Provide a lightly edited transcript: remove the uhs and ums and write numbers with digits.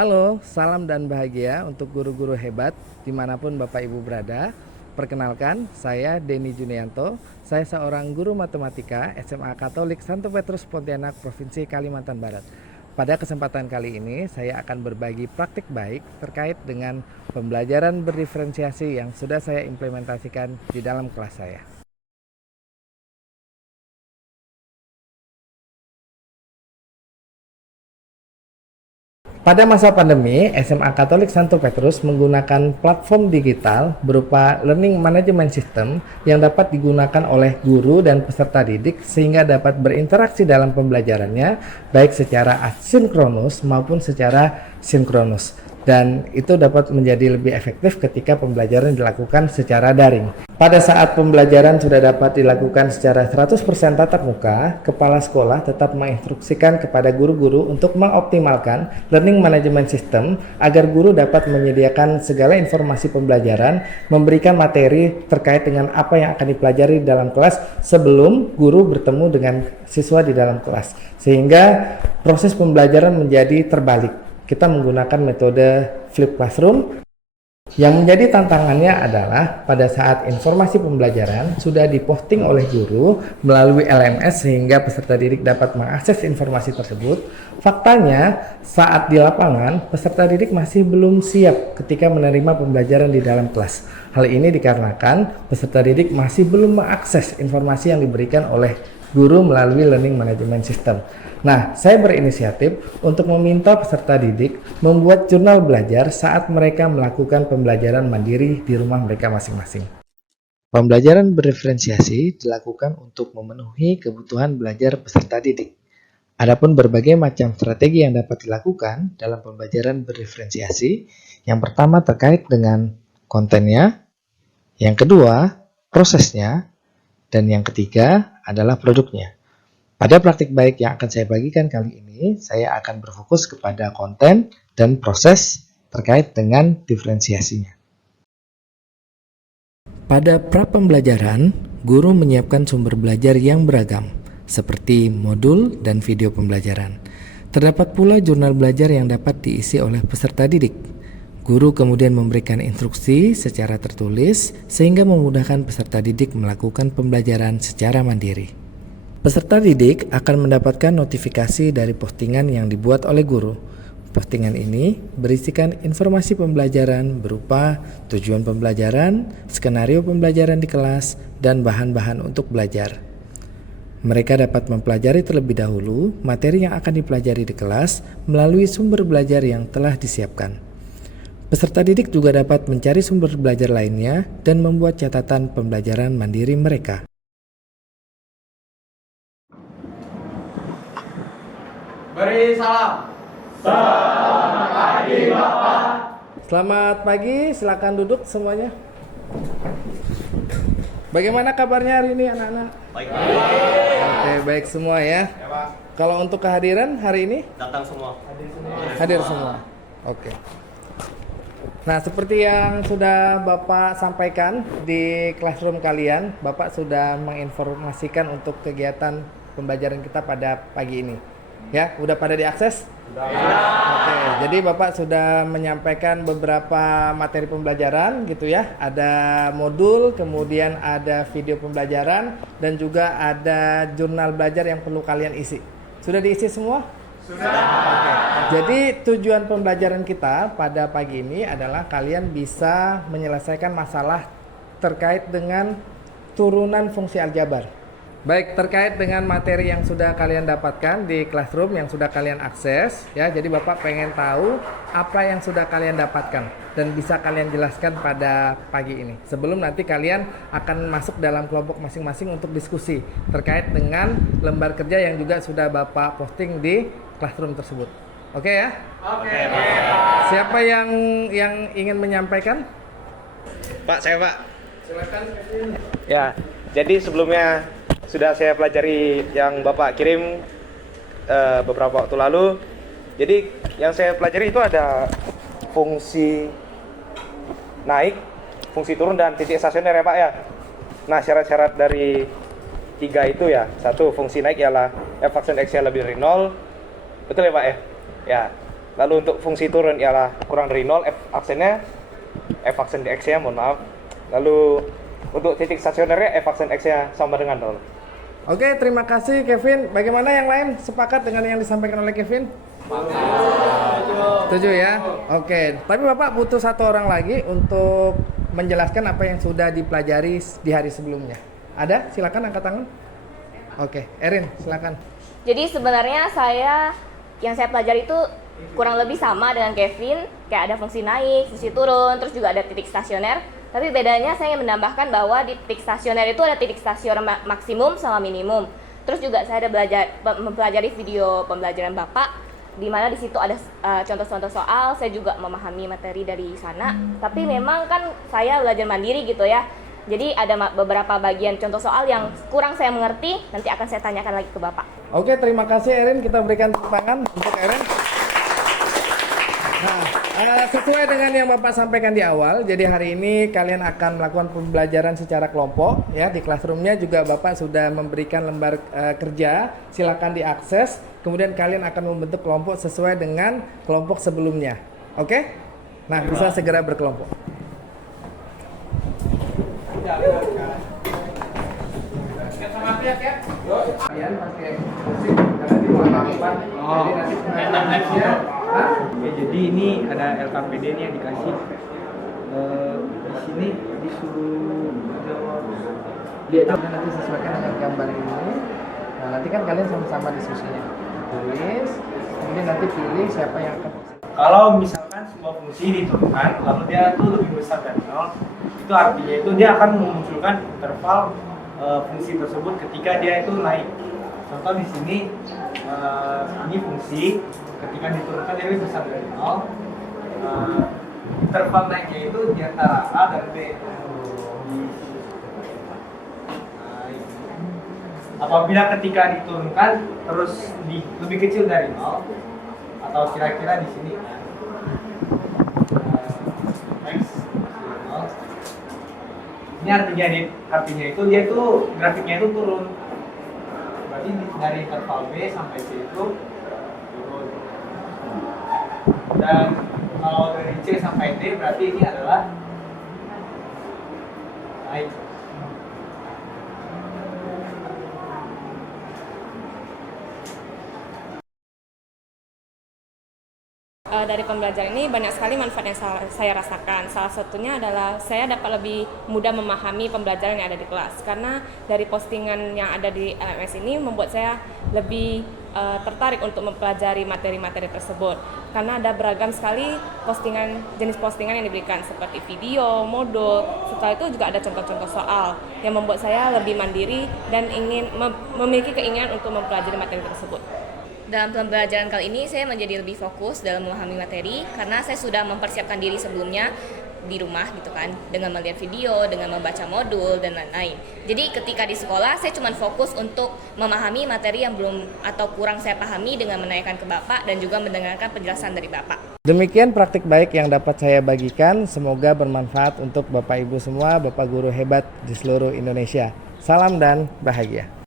Halo, salam dan bahagia untuk guru-guru hebat dimanapun Bapak Ibu berada. Perkenalkan, saya Denny Junianto. Saya seorang guru matematika SMA Katolik Santo Petrus Pontianak, Provinsi Kalimantan Barat. Pada kesempatan kali ini, saya akan berbagi praktik baik terkait dengan pembelajaran berdiferensiasi yang sudah saya implementasikan di dalam kelas saya. Pada masa pandemi, SMA Katolik Santo Petrus menggunakan platform digital berupa Learning Management System yang dapat digunakan oleh guru dan peserta didik sehingga dapat berinteraksi dalam pembelajarannya baik secara asinkronus maupun secara sinkronus. Dan itu dapat menjadi lebih efektif ketika pembelajaran dilakukan secara daring. Pada saat pembelajaran sudah dapat dilakukan secara 100% tatap muka, kepala sekolah tetap menginstruksikan kepada guru-guru untuk mengoptimalkan learning management system agar guru dapat menyediakan segala informasi pembelajaran, memberikan materi terkait dengan apa yang akan dipelajari dalam kelas sebelum guru bertemu dengan siswa di dalam kelas. Sehingga proses pembelajaran menjadi terbalik. Kita menggunakan metode flip classroom. Yang menjadi tantangannya adalah pada saat informasi pembelajaran sudah diposting oleh guru melalui LMS sehingga peserta didik dapat mengakses informasi tersebut. Faktanya, saat di lapangan, peserta didik masih belum siap ketika menerima pembelajaran di dalam kelas. Hal ini dikarenakan peserta didik masih belum mengakses informasi yang diberikan oleh guru melalui learning management system. Nah, saya berinisiatif untuk meminta peserta didik membuat jurnal belajar saat mereka melakukan pembelajaran mandiri di rumah mereka masing-masing. Pembelajaran berdiferensiasi dilakukan untuk memenuhi kebutuhan belajar peserta didik. Adapun berbagai macam strategi yang dapat dilakukan dalam pembelajaran berdiferensiasi, yang pertama terkait dengan kontennya, yang kedua prosesnya, dan yang ketiga adalah produknya. Pada praktik baik yang akan saya bagikan kali ini, saya akan berfokus kepada konten dan proses terkait dengan diferensiasinya. Pada pra-pembelajaran, guru menyiapkan sumber belajar yang beragam, seperti modul dan video pembelajaran. Terdapat pula jurnal belajar yang dapat diisi oleh peserta didik. Guru kemudian memberikan instruksi secara tertulis sehingga memudahkan peserta didik melakukan pembelajaran secara mandiri. Peserta didik akan mendapatkan notifikasi dari postingan yang dibuat oleh guru. Postingan ini berisikan informasi pembelajaran berupa tujuan pembelajaran, skenario pembelajaran di kelas, dan bahan-bahan untuk belajar. Mereka dapat mempelajari terlebih dahulu materi yang akan dipelajari di kelas melalui sumber belajar yang telah disiapkan. Peserta didik juga dapat mencari sumber belajar lainnya dan membuat catatan pembelajaran mandiri mereka. Beri salam. Selamat pagi, Bapak. Selamat pagi, silakan duduk semuanya. Bagaimana kabarnya hari ini anak-anak? Baik. Oke, baik semua ya. Ya, Pak. Kalau untuk kehadiran hari ini? Datang semua. Hadir semua. Oke. Nah, seperti yang sudah Bapak sampaikan di classroom kalian, Bapak sudah menginformasikan untuk kegiatan pembelajaran kita pada pagi ini. Ya, udah pada diakses? Sudah. Oke, jadi Bapak sudah menyampaikan beberapa materi pembelajaran gitu ya. Ada modul, kemudian ada video pembelajaran, dan juga ada jurnal belajar yang perlu kalian isi. Sudah diisi semua? Sudah. Oke. Jadi tujuan pembelajaran kita pada pagi ini adalah kalian bisa menyelesaikan masalah terkait dengan turunan fungsi aljabar. Baik, terkait dengan materi yang sudah kalian dapatkan di classroom yang sudah kalian akses ya. Jadi Bapak pengen tahu apa yang sudah kalian dapatkan dan bisa kalian jelaskan pada pagi ini. Sebelum nanti kalian akan masuk dalam kelompok masing-masing untuk diskusi terkait dengan lembar kerja yang juga sudah Bapak posting di classroom tersebut. Oke ya? Oke. Siapa yang ingin menyampaikan? Pak, saya Pak. Silakan. Ya, jadi sebelumnya sudah saya pelajari yang Bapak kirim beberapa waktu lalu. Jadi yang saya pelajari itu ada fungsi naik, fungsi turun, dan titik stasioner ya Pak ya. Nah, syarat-syarat dari tiga itu ya. Satu, fungsi naik ialah f faksion x lebih dari 0. Betul ya Pak ya? Ya. Lalu untuk fungsi turun ialah kurang dari 0, F aksen X-nya, mohon maaf. Lalu untuk titik stasionernya F aksen X-nya sama dengan 0. Oke, terima kasih Kevin. Bagaimana yang lain sepakat dengan yang disampaikan oleh Kevin? Setuju ya? Oke, tapi Bapak butuh satu orang lagi untuk menjelaskan apa yang sudah dipelajari di hari sebelumnya. Ada? Silakan angkat tangan. Oke, Erin, silakan. Jadi sebenarnya yang saya pelajari itu kurang lebih sama dengan Kevin, kayak ada fungsi naik, fungsi turun, terus juga ada titik stasioner. Tapi bedanya saya ingin menambahkan bahwa di titik stasioner itu ada titik stasioner maksimum sama minimum. Terus juga saya ada mempelajari video pembelajaran Bapak, di mana di situ ada contoh-contoh soal. Saya juga memahami materi dari sana. Tapi memang kan saya belajar mandiri gitu ya. Jadi ada beberapa bagian contoh soal yang kurang saya mengerti, nanti akan saya tanyakan lagi ke Bapak. Oke, terima kasih Erin. Kita berikan tepuk tangan untuk Erin. Nah, sesuai dengan yang Bapak sampaikan di awal, jadi hari ini kalian akan melakukan pembelajaran secara kelompok ya. Di classroomnya juga Bapak sudah memberikan lembar kerja, silakan diakses. Kemudian kalian akan membentuk kelompok sesuai dengan kelompok sebelumnya. Oke? Nah, bisa segera berkelompok. Kalian pakai musik karena di melakukan. Jadi nanti penelitiannya. Ya, jadi ini ada LKPD nih yang dikasih di sini disuruh jawab. Lihat nanti sesuaikan dengan gambar ini. Nah, nanti kan kalian sama-sama diskusinya. Tulis, kemudian nanti pilih siapa yang akan. Kalau misalkan sebuah fungsi diturunkan lalu dia tuh lebih besar dari 0, itu artinya itu dia akan memunculkan interval fungsi tersebut ketika dia itu naik. Contoh di sini ini fungsi ketika diturunkan dia lebih besar dari 0. Interval naiknya itu di antara A dan B. Apabila ketika diturunkan terus lebih kecil dari 0 atau kira-kira di sini X 0. Ini artinya itu dia tuh grafiknya itu turun. Berarti dari interval B sampai C itu turun. Dan kalau dari C sampai D berarti ini adalah naik. Dari pembelajaran ini banyak sekali manfaat yang saya rasakan. Salah satunya adalah saya dapat lebih mudah memahami pembelajaran yang ada di kelas. Karena dari postingan yang ada di LMS ini membuat saya lebih tertarik untuk mempelajari materi-materi tersebut. Karena ada beragam sekali jenis postingan yang diberikan seperti video, modul. Setelah itu juga ada contoh-contoh soal yang membuat saya lebih mandiri dan memiliki keinginan untuk mempelajari materi tersebut. Dalam pembelajaran kali ini saya menjadi lebih fokus dalam memahami materi karena saya sudah mempersiapkan diri sebelumnya di rumah gitu kan, dengan melihat video, dengan membaca modul dan lain-lain. Jadi ketika di sekolah saya cuma fokus untuk memahami materi yang belum atau kurang saya pahami dengan menanyakan ke Bapak dan juga mendengarkan penjelasan dari Bapak. Demikian praktik baik yang dapat saya bagikan. Semoga bermanfaat untuk Bapak Ibu semua, Bapak guru hebat di seluruh Indonesia. Salam dan bahagia.